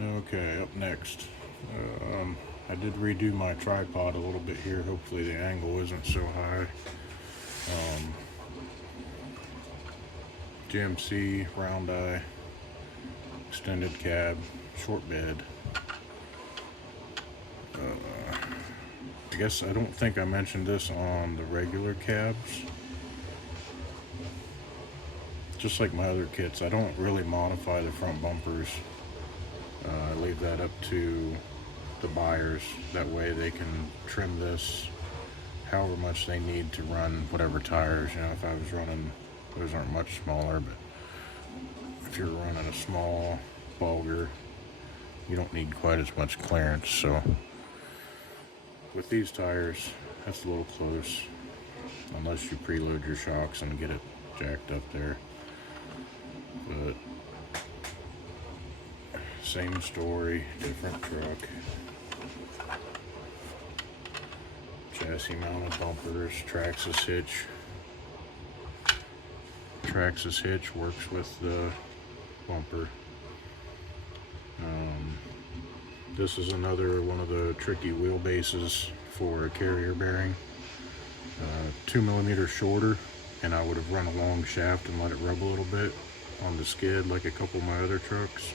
Okay, up next, I did redo my tripod a little bit here. Hopefully the angle isn't so high. GMC round eye, extended cab, short bed. I guess I don't think I mentioned this on the regular cabs. Just like my other kits, I don't really modify the front bumpers. I leave that up to the buyers. That way they can trim this however much they need to run whatever tires. You know, if I was running, those aren't much smaller, but if you're running a small Bulger, you don't need quite as much clearance. So with these tires, that's a little close, unless you preload your shocks and get it jacked up there. But same story, different truck. Chassis mounted bumpers, Traxxas hitch. Traxxas hitch works with the bumper. This is another one of the tricky wheelbases for a carrier bearing. 2 millimeters shorter, and I would have run a long shaft and let it rub a little bit on the skid like a couple of my other trucks.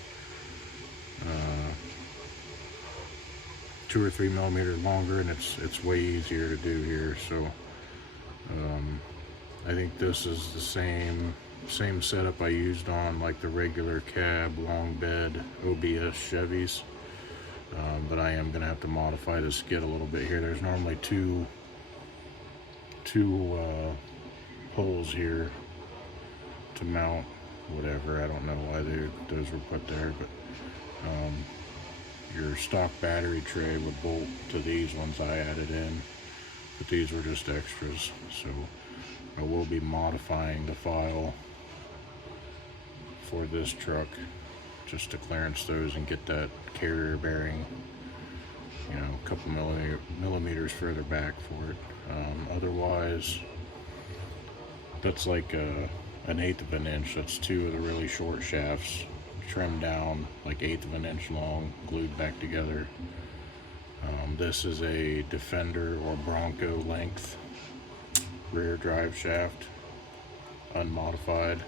2 or 3 millimeters longer, and it's way easier to do here. So I think this is the same setup I used on like the regular cab long bed OBS Chevys, but I am gonna have to modify the skid a little bit here. There's normally two holes here to mount whatever. I don't know why those were put there, but your stock battery tray would bolt to these ones I added in, but these were just extras. So I will be modifying the file for this truck just to clearance those and get that carrier bearing, you know, a couple millimeters further back for it. Otherwise, that's like an 1/8 of an inch. That's 2 of the really short shafts trimmed down like 1/8 of an inch long, glued back together. This is a Defender or Bronco length rear drive shaft, unmodified,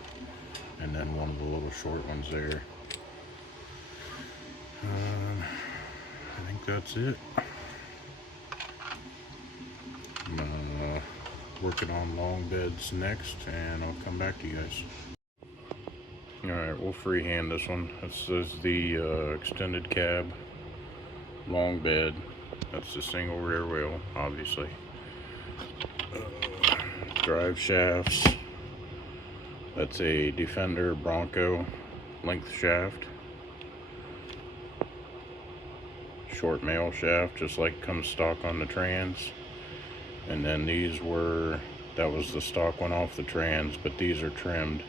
and then one of the little short ones there. I think that's it. I'm working on long beds next, and I'll come back to you guys. Alright, we'll freehand this one. This is the extended cab long bed. That's the single rear wheel, obviously. Drive shafts. That's a Defender Bronco length shaft. Short male shaft, just like comes stock on the Trans. And then these were, that was the stock one off the Trans, but these are trimmed.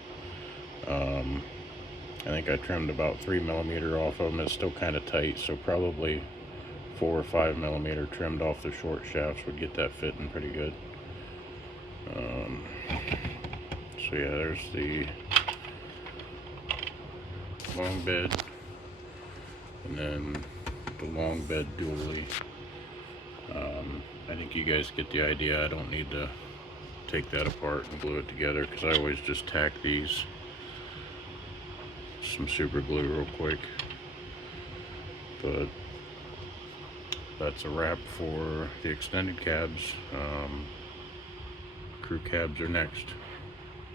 I think I trimmed about 3 millimeter off of them. It's still kind of tight, so probably 4 or 5 millimeter trimmed off the short shafts would get that fitting pretty good. So yeah, there's the long bed, and then the long bed dually. I think you guys get the idea. I don't need to take that apart and glue it together, because I always just tack these some super glue real quick. But that's a wrap for the extended cabs. Crew cabs are next.